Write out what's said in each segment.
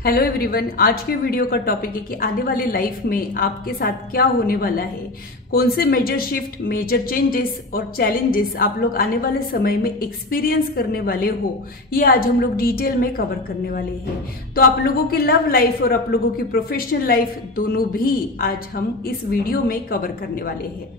Hello everyone, आज के video का टॉपिक है कि आने वाले लाइफ में आपके साथ क्या होने वाला है, कौन से मेजर शिफ्ट, मेजर चेंजेस और चैलेंजेस आप लोग आने वाले समय में एक्सपीरियंस करने वाले हो। ये आज हम लोग डिटेल में कवर करने वाले हैं। तो आप लोगों की लव लाइफ और आप लोगों की प्रोफेशनल लाइफ दोनों भी आज हम इस वीडियो में कवर करने वाले हैं।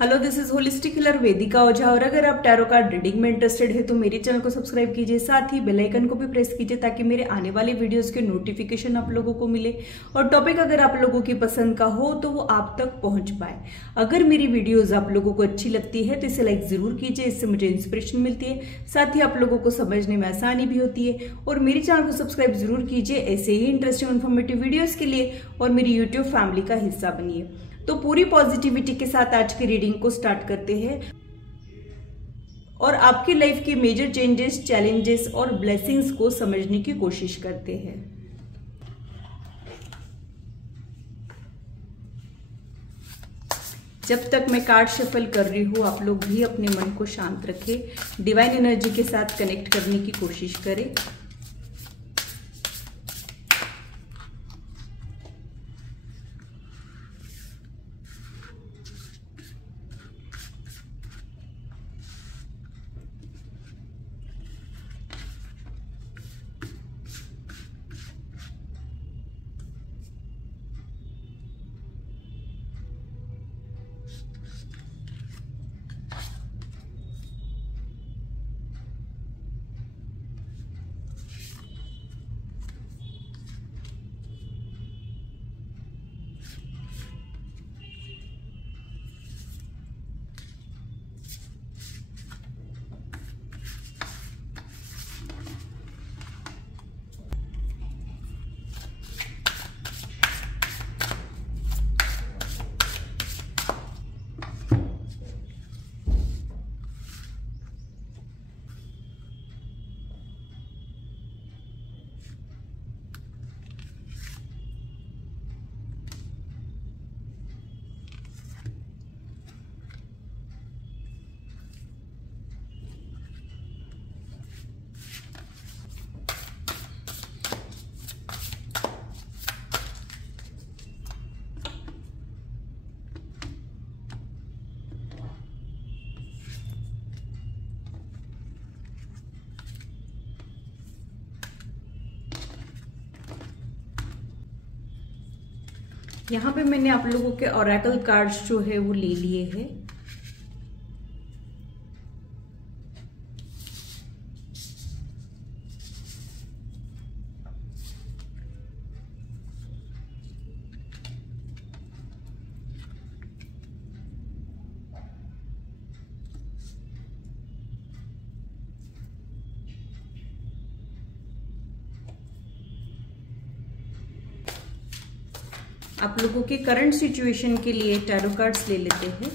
Hello, this is holistic healer Vedika Ojha. और अगर आप टैरो कार्ड रीडिंग में इंटरेस्टेड है तो मेरे चैनल को सब्सक्राइब कीजिए, साथ ही बेल आइकन को भी प्रेस कीजिए ताकि मेरे आने वाले वीडियोस के नोटिफिकेशन आप लोगों को मिले और टॉपिक अगर आप लोगों की पसंद का हो तो वो आप तक पहुंच पाए। अगर मेरी वीडियोस आप लोगों को अच्छी लगती है तो इसे लाइक जरूर कीजिए, इससे मुझे इंस्पिरेशन मिलती है, साथ ही आप लोगों को समझने में आसानी भी होती है। और मेरे चैनल को सब्सक्राइब जरूर कीजिए ऐसे ही इंटरेस्टिंग इन्फॉर्मेटिव वीडियोज के लिए और मेरी यूट्यूब फैमिली का हिस्सा बनिए। तो पूरी पॉजिटिविटी के साथ आज की रीडिंग को स्टार्ट करते हैं और आपकी लाइफ के मेजर चेंजेस, चैलेंजेस और ब्लेसिंग्स को समझने की कोशिश करते हैं। जब तक मैं कार्ड शफल कर रही हूं, आप लोग भी अपने मन को शांत रखें, डिवाइन एनर्जी के साथ कनेक्ट करने की कोशिश करें। यहाँ पे मैंने आप लोगों के ओरेकल कार्ड्स जो है वो ले लिए हैं। आप लोगों के करंट सिचुएशन के लिए टैरो कार्ड्स ले लेते हैं।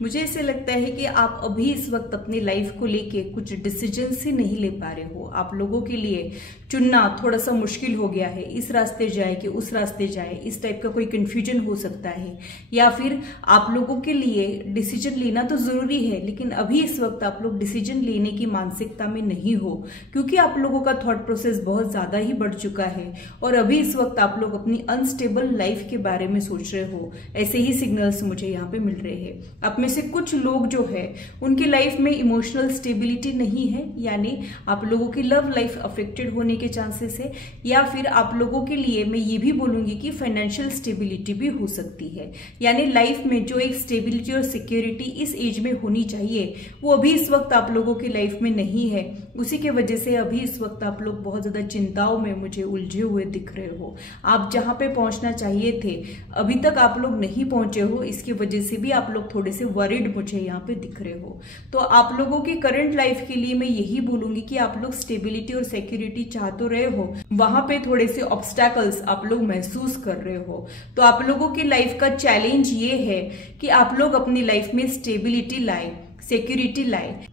मुझे ऐसे लगता है कि आप अभी इस वक्त अपनी लाइफ को लेके कुछ डिसीजंस ही नहीं ले पा रहे हो। आप लोगों के लिए चुनना थोड़ा सा मुश्किल हो गया है, इस रास्ते जाए कि उस रास्ते जाए, इस टाइप का कोई कंफ्यूजन हो सकता है। या फिर आप लोगों के लिए डिसीजन लेना तो जरूरी है लेकिन अभी इस वक्त आप लोग डिसीजन लेने की मानसिकता में नहीं हो, क्योंकि आप लोगों का थॉट प्रोसेस बहुत ज्यादा ही बढ़ चुका है और अभी इस वक्त आप लोग अपनी अनस्टेबल लाइफ के बारे में सोच रहे हो। ऐसे ही सिग्नल्स मुझे यहाँ पे मिल रहे हैं। आप में से कुछ लोग जो है उनकी लाइफ में इमोशनल स्टेबिलिटी नहीं है, यानी आप लोगों की लव लाइफ अफेक्टेड होने के चांसेस है। या फिर आप लोगों के लिए मैं ये भी बोलूंगी कि फाइनेंशियल स्टेबिलिटी भी हो सकती है, यानी लाइफ में जो एक स्टेबिलिटी और सिक्योरिटी इस एज में होनी चाहिए वो अभी इस वक्त आप लोगों की लाइफ में नहीं है। उसी के वजह से अभी इस वक्त आप लोग बहुत ज्यादा चिंताओं में मुझे उलझे हुए दिख रहे हो। आप जहां पे पहुंचना चाहिए थे अभी तक आप लोग नहीं पहुंचे हो, इसकी वजह से भी आप लोग थोड़े से वरिड मुझे यहाँ पे दिख रहे हो। तो आप लोगों की करंट लाइफ के लिए मैं यही बोलूंगी कि आप लोग स्टेबिलिटी और सिक्योरिटी चाह तो रहे हो, वहां पे थोड़े से ऑब्स्टैकल्स आप लोग महसूस कर रहे हो। तो आप लोगों की लाइफ का चैलेंज ये है कि आप लोग अपनी लाइफ में स्टेबिलिटी लाए, सिक्योरिटी लाए।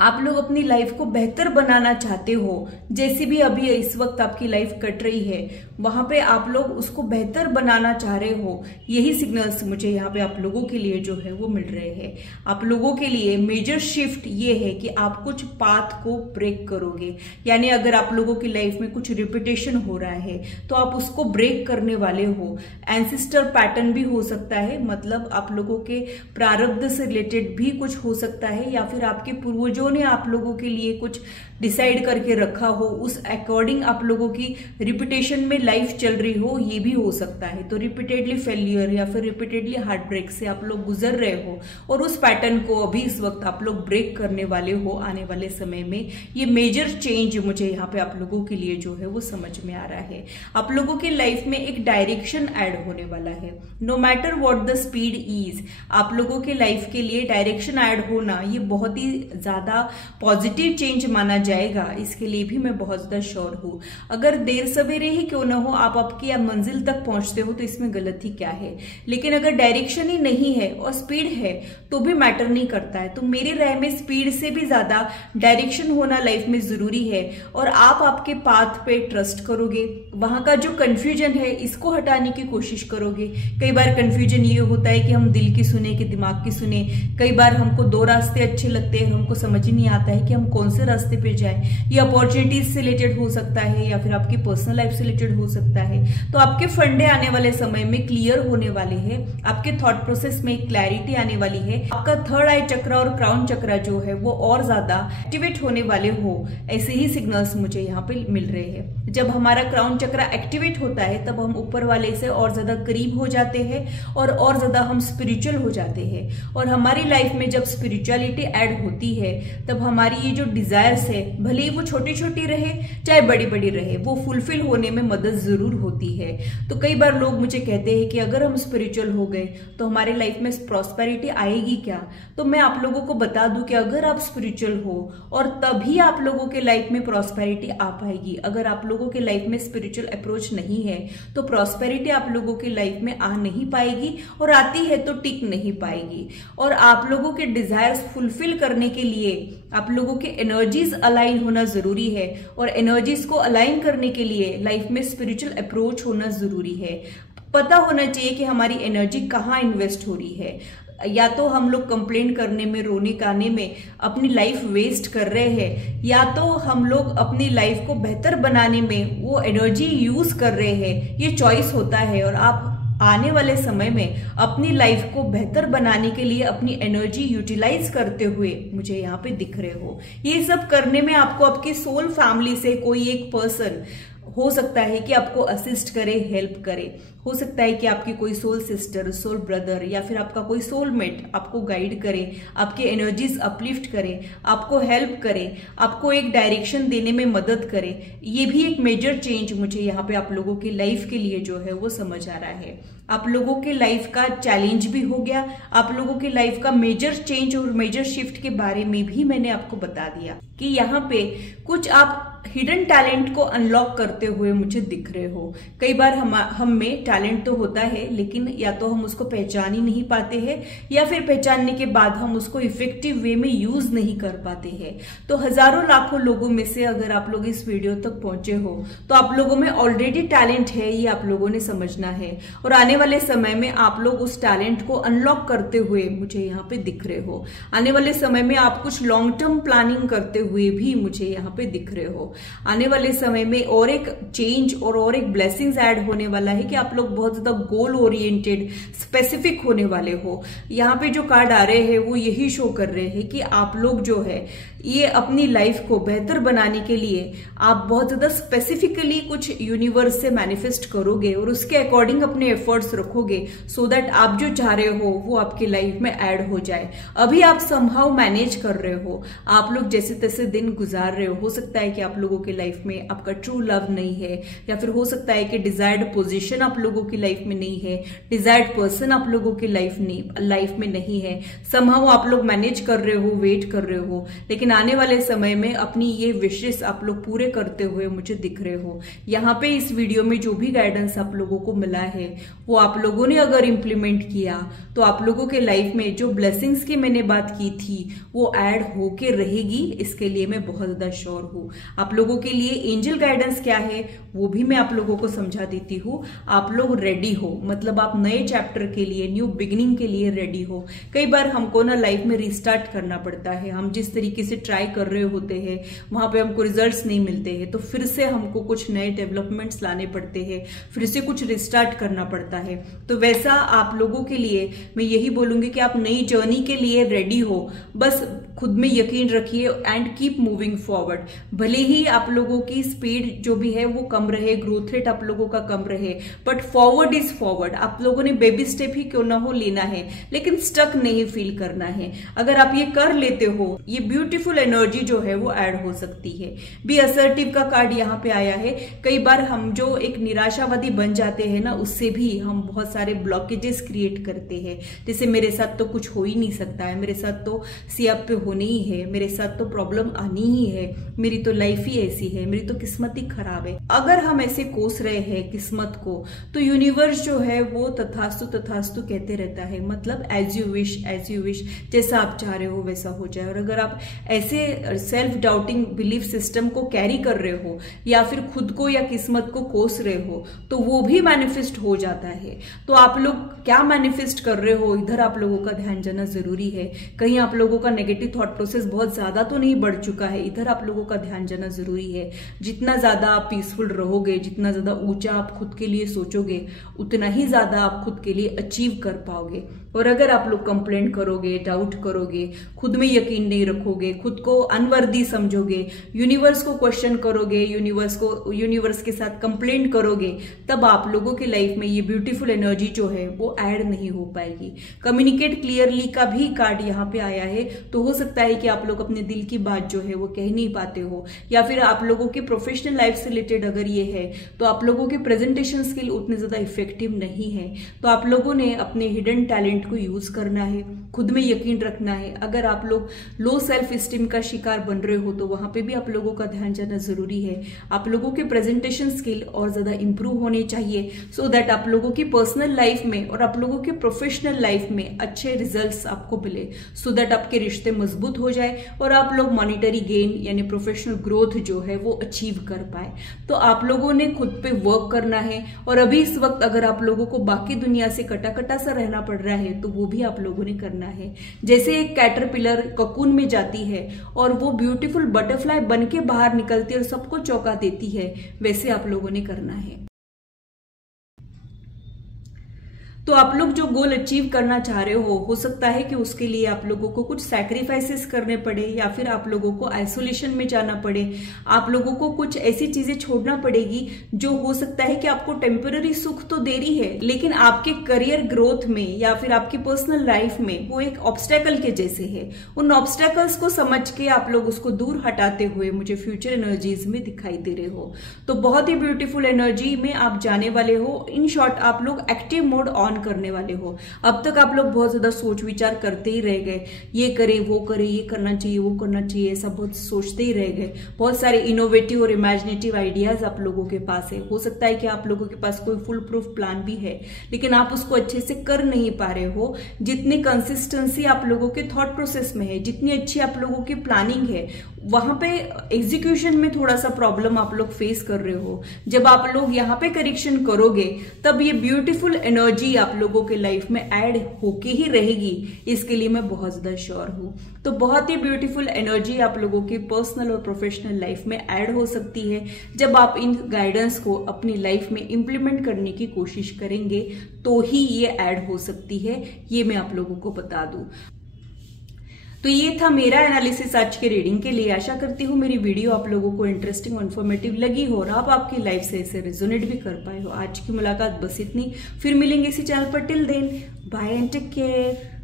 आप लोग अपनी लाइफ को बेहतर बनाना चाहते हो, जैसे भी अभी इस वक्त आपकी लाइफ कट रही है वहां पे आप लोग उसको बेहतर बनाना चाह रहे हो। यही सिग्नल्स मुझे यहाँ पे आप लोगों के लिए जो है वो मिल रहे हैं। आप लोगों के लिए मेजर शिफ्ट ये है कि आप कुछ पाथ को ब्रेक करोगे, यानी अगर आप लोगों की लाइफ में कुछ रिपीटेशन हो रहा है तो आप उसको ब्रेक करने वाले हो। एंसेस्टर पैटर्न भी हो सकता है, मतलब आप लोगों के प्रारब्ध से रिलेटेड भी कुछ हो सकता है, या फिर आपके पूर्वजों ने आप लोगों के लिए कुछ डिसाइड करके रखा हो, उस अकॉर्डिंग आप लोगों की रिपीटेशन में लाइफ चल रही हो, ये भी हो सकता है। तो रिपीटेडली फेलियर या फिर रिपीटेडली हार्ट ब्रेक से आप लोग गुजर रहे हो और उस पैटर्न को अभी इस वक्त आप लोग ब्रेक करने वाले हो आने वाले समय में। ये मेजर चेंज मुझे यहाँ पे आप लोगों के लिए जो है वो समझ में आ रहा है। आप लोगों की लाइफ में एक डायरेक्शन ऐड होने वाला है, no matter what the speed is. आप लोगों के लाइफ के लिए डायरेक्शन ऐड होना ये बहुत ही ज्यादा पॉजिटिव चेंज माना जाएगा, इसके लिए भी मैं बहुत ज्यादा श्योर हूं। अगर देर सवेरे ही क्यों ना हो आप आपकी मंजिल तक पहुंचते हो तो इसमें गलती क्या है, लेकिन अगर डायरेक्शन ही नहीं है और स्पीड है तो भी मैटर नहीं करता है। तो मेरी राय में स्पीड से भी ज्यादा डायरेक्शन होना लाइफ में जरूरी है, और आप आपके पाथ पे ट्रस्ट करोगे। वहां का जो कंफ्यूजन है इसको हटाने की कोशिश करोगे। कई बार कंफ्यूजन ये होता है कि हम दिल की सुने कि दिमाग की सुने। कई बार हमको दो रास्ते अच्छे लगते हैं, हमको समझ ही नहीं आता है कि हम कौन से रास्ते पे जाएं। ये अपॉर्चुनिटीज से रिलेटेड हो सकता है या फिर आपकी पर्सनल लाइफ से रिलेटेड हो सकता है। तो आपके फंडे आने वाले समय में क्लियर होने वाले हैं, आपके थॉट प्रोसेस में क्लैरिटी आने वाली है। आपका थर्ड आई चक्र और क्राउन चक्र जो है वो और ज्यादा एक्टिवेट होने वाले हो, ऐसे ही सिग्नल्स मुझे यहाँ पे मिल रहे हैं। जब हमारा क्राउन चक्र एक्टिवेट होता है तब हम ऊपर वाले से और ज्यादा करीब हो जाते हैं और ज्यादा हम स्पिरिचुअल हो जाते हैं। और हमारी लाइफ में जब स्पिरिचुअलिटी ऐड होती है तब हमारी ये जो डिजायर्स है, भले ही वो छोटी छोटी रहे चाहे बड़ी बड़ी रहे, वो फुलफिल होने में मदद जरूर होती है। तो कई बार लोग मुझे कहते हैं कि अगर हम स्पिरिचुअल हो गए तो हमारे लाइफ में प्रॉस्पेरिटी आएगी क्या? तो मैं आप लोगों को बता दूं कि अगर आप स्पिरिचुअल हो और तभी आप लोगों के लाइफ में प्रॉस्पेरिटी आ पाएगी। अगर आप लोगों के लाइफ में स्पिरिचुअल अप्रोच नहीं है तो प्रॉस्पेरिटी आप लोगों के लाइफ में आ नहीं पाएगी, और आती है तो टिक नहीं पाएगी। और आप लोगों के डिजायर्स फुलफिल करने के लिए आप लोगों के एनर्जीज अलाइन होना जरूरी है, और एनर्जीज को अलाइन करने के लिए लाइफ में स्पिरिचुअल अप्रोच होना जरूरी है। पता होना चाहिए कि हमारी एनर्जी कहाँ इन्वेस्ट हो रही है। या तो हम लोग कंप्लेन करने में, रोने गाने में अपनी लाइफ वेस्ट कर रहे हैं, या तो हम लोग अपनी लाइफ को बेहतर बनाने में वो एनर्जी यूज कर रहे हैं। ये चॉइस होता है, और आप आने वाले समय में अपनी लाइफ को बेहतर बनाने के लिए अपनी एनर्जी यूटिलाइज करते हुए मुझे यहाँ पे दिख रहे हो। ये सब करने में आपको आपकी सोल फैमिली से कोई एक पर्सन हो सकता है कि आपको असिस्ट करे, हेल्प करे। हो सकता है कि आपकी कोई सोल सिस्टर, सोल ब्रदर या फिर आपका कोई सोलमेट आपको गाइड करे, आपके एनर्जीज अपलिफ्ट करे, आपको हेल्प करे, आपको एक डायरेक्शन देने में मदद करे। ये भी एक मेजर चेंज मुझे यहाँ पे आप लोगों की लाइफ के लिए जो है वो समझ आ रहा है। आप लोगों के लाइफ का चैलेंज भी हो गया, आप लोगों के लाइफ का मेजर चेंज और मेजर शिफ्ट के बारे में भी मैंने आपको बता दिया कि यहाँ पे कुछ आप हिडन टैलेंट को अनलॉक करते हुए मुझे दिख रहे हो। कई बार हम में टैलेंट तो होता है, लेकिन या तो हम उसको पहचान ही नहीं पाते हैं, या फिर पहचानने के बाद हम उसको इफेक्टिव वे में यूज नहीं कर पाते हैं। तो हजारों लाखों लोगों में से अगर आप लोग इस वीडियो तक पहुंचे हो तो आप लोगों में ऑलरेडी टैलेंट है, ये आप लोगों ने समझना है। और आने वाले समय में आप लोग उस टैलेंट को अनलॉक करते हुए मुझे यहाँ पे दिख रहे हो। आने वाले समय में आप कुछ लॉन्ग टर्म प्लानिंग करते हुए भी मुझे यहाँ पे दिख रहे हो। आने वाले समय में और एक चेंज और एक ब्लेसिंग्स ऐड होने वाला है कि आप लोग बहुत ज्यादा गोल ओरिएंटेड, स्पेसिफिक होने वाले हो। यहाँ पे जो कार्ड आ रहे हैं वो यही शो कर रहे हैं कि आप लोग जो है ये अपनी लाइफ को बेहतर बनाने के लिए आप बहुत ज्यादा स्पेसिफिकली कुछ यूनिवर्स से मैनिफेस्ट करोगे और उसके अकॉर्डिंग अपने एफर्ट्स रखोगे, सो दैट आप जो चाह रहे हो वो आपकी लाइफ में ऐड हो जाए। अभी आप समहाउ मैनेज कर रहे हो, आप लोग जैसे तैसे दिन गुजार रहे हो सकता है कि आप लोगों के लाइफ में आपका ट्रू लव नहीं है, या फिर हो सकता है कि डिजायर्ड पोजीशन आप लोगों की लाइफ में नहीं है, डिजायर्ड पर्सन आप लोगों की लाइफ में नहीं है। समहाउ आप लोग मैनेज कर रहे हो, वेट कर रहे हो, लेकिन आने वाले समय में अपनी ये विशेष आप लोग पूरे करते हुए मुझे दिख रहे हो। यहाँ पे इस वीडियो में जो भी गाइडेंस आप लोगों को मिला है वो आप लोगों ने अगर इंप्लीमेंट किया तो आप लोगों के लाइफ में जो ब्लेसिंग्स की मैंने बात की थी वो ऐड होके रहेगी, इसके लिए मैं बहुत ज्यादा श्योर हूं। आप लोगों के लिए एंजल गाइडेंस क्या है वो भी मैं आप लोगों को समझा देती हूँ। आप लोग रेडी हो, मतलब आप नए चैप्टर के लिए, न्यू बिगिनिंग के लिए रेडी हो। कई बार हमको ना लाइफ में रिस्टार्ट करना पड़ता है, हम जिस तरीके से ट्राई कर रहे होते हैं वहां पे हमको रिजल्ट्स नहीं मिलते हैं, तो फिर से हमको कुछ नए डेवलपमेंट्स लाने पड़ते हैं, फिर से कुछ रिस्टार्ट करना पड़ता है। तो वैसा आप लोगों के लिए मैं यही बोलूंगी कि आप नई जर्नी के लिए रेडी हो, बस खुद में यकीन रखिए एंड कीप मूविंग फॉरवर्ड। भले ही आप लोगों की स्पीड जो भी है वो कम रहे, ग्रोथ रेट आप लोगों का कम रहे, बट फॉरवर्ड इज फॉरवर्ड। आप लोगों ने बेबी स्टेप ही क्यों ना हो लेना है, लेकिन स्टक नहीं फील करना है। अगर आप ये कर लेते हो, ये ब्यूटीफुल एनर्जी जो है वो ऐड हो सकती है। बी असर्टिव का कार्ड यहाँ पे आया है। कई बार हम जो एक निराशावादी बन जाते हैं ना, उससे भी हम बहुत सारे ब्लॉकेजेस क्रिएट करते हैं। जैसे मेरे साथ तो कुछ हो ही नहीं सकता है, मेरे साथ तो सियाब पे होनी ही है, मेरे साथ तो प्रॉब्लम आनी ही है, मेरी तो लाइफ ही ऐसी है, मेरी तो किस्मत ही खराब है। अगर हम ऐसे कोस रहे हैं किस्मत को, तो यूनिवर्स जो है वो तथास्तु तथास्तु कहते रहता है, मतलब एज यू विश, जैसा आप चाह रहे हो वैसा हो जाए। और अगर आप ऐसे सेल्फ डाउटिंग बिलीफ सिस्टम को कैरी कर रहे हो या फिर खुद को या किस्मत को कोस रहे हो, तो वो भी मैनिफेस्ट हो जाता है। तो आप लोग क्या मैनिफेस्ट कर रहे हो, इधर आप लोगों का ध्यान जाना जरूरी है। कहीं आप लोगों का नेगेटिव थॉट प्रोसेस बहुत ज्यादा तो नहीं बढ़ चुका है, इधर आप लोगों का ध्यान जाना जरूरी है। जितना ज्यादा आप पीसफुल रहोगे, जितना ज्यादा ऊंचा आप खुद के लिए सोचोगे, उतना ही ज्यादा आप खुद के लिए अचीव कर पाओगे। और अगर आप लोग कंप्लेंट करोगे, डाउट करोगे, खुद में यकीन नहीं रखोगे, खुद को अनवर्दी समझोगे, यूनिवर्स को क्वेश्चन करोगे, यूनिवर्स के साथ कंप्लेंट करोगे, तब आप लोगों की लाइफ में ये ब्यूटीफुल एनर्जी जो है वो ऐड नहीं हो पाएगी। कम्युनिकेट क्लियरली का भी कार्ड यहाँ पे आया है। तो हो सकता है कि आप लोग अपने दिल की बात जो है वो कह नहीं पाते हो, या फिर आप लोगों की प्रोफेशनल लाइफ से रिलेटेड अगर ये है तो आप लोगों के प्रेजेंटेशन स्किल उतने ज्यादा इफेक्टिव नहीं है। तो आप लोगों ने अपने हिडन टैलेंट को यूज करना है, खुद में यकीन रखना है। अगर आप लोग लो सेल्फ स्टीम का शिकार बन रहे हो तो वहां पे भी आप लोगों का ध्यान जाना जरूरी है। आप लोगों के प्रेजेंटेशन स्किल और ज्यादा इंप्रूव होने चाहिए, सो दैट आप लोगों की पर्सनल लाइफ में और आप लोगों के प्रोफेशनल लाइफ में अच्छे रिजल्ट्स आपको मिले, सो दैट आपके रिश्ते मजबूत हो जाए और आप लोग मॉनिटरी गेन यानी प्रोफेशनल ग्रोथ जो है वो अचीव कर पाए। तो आप लोगों ने खुद पे वर्क करना है। और अभी इस वक्त अगर आप लोगों को बाकी दुनिया से कटा कटा सा रहना पड़ रहा है तो वो भी आप लोगों ने करना है। जैसे एक कैटरपिलर ककून में जाती है और वो ब्यूटीफुल बटरफ्लाई बन के बाहर निकलती है और सबको चौंका देती है, वैसे आप लोगों ने करना है। तो आप लोग जो गोल अचीव करना चाह रहे हो सकता है कि उसके लिए आप लोगों को कुछ सैक्रिफाइसेस करने पड़े, या फिर आप लोगों को आइसोलेशन में जाना पड़े। आप लोगों को कुछ ऐसी चीजें छोड़ना पड़ेगी जो हो सकता है कि आपको टेम्पररी सुख तो दे रही है, लेकिन आपके करियर ग्रोथ में या फिर आपकी पर्सनल लाइफ में वो एक ऑब्स्टेकल के जैसे है। उन ऑब्स्टेकल्स को समझ के आप लोग उसको दूर हटाते हुए मुझे फ्यूचर एनर्जीज में दिखाई दे रहे हो। तो बहुत ही ब्यूटीफुल एनर्जी में आप जाने वाले हो। इन शॉर्ट आप लोग एक्टिव मोड ऑन करने वाले हो। अब तक आप लोग बहुत ज्यादा सोच विचार करते ही रह गए, ये करे वो करे, ये करना चाहिए वो करना चाहिए, ऐसा बहुत सोचते ही रह गए। बहुत सारे इनोवेटिव और इमेजिनेटिव आइडियाज आप लोगों के पास है। हो सकता है कि आप लोगों के पास कोई फुल प्रूफ प्लान भी है, लेकिन आप उसको अच्छे से कर नहीं पा रहे हो। जितनी कंसिस्टेंसी आप लोगों के थॉट प्रोसेस में है, जितनी अच्छी आप लोगों की प्लानिंग है, वहां पे एग्जीक्यूशन में थोड़ा सा प्रॉब्लम आप लोग फेस कर रहे हो। जब आप लोग यहाँ पे करेक्शन करोगे तब ये ब्यूटीफुल एनर्जी आप लोगों के लाइफ में ऐड होके ही रहेगी, इसके लिए मैं बहुत ज्यादा श्योर हूं। तो बहुत ही ब्यूटीफुल एनर्जी आप लोगों की पर्सनल और प्रोफेशनल लाइफ में ऐड हो सकती है जब आप इन गाइडेंस को अपनी लाइफ में इंप्लीमेंट करने की कोशिश करेंगे, तो ही ये ऐड हो सकती है, ये मैं आप लोगों को बता दूं। तो ये था मेरा एनालिसिस आज के रीडिंग के लिए। आशा करती हूँ मेरी वीडियो आप लोगों को इंटरेस्टिंग और इन्फॉर्मेटिव लगी हो और आप आपकी लाइफ से इसे रेजोनेट भी कर पाए हो। आज की मुलाकात बस इतनी, फिर मिलेंगे इसी चैनल पर। Till then bye and take care.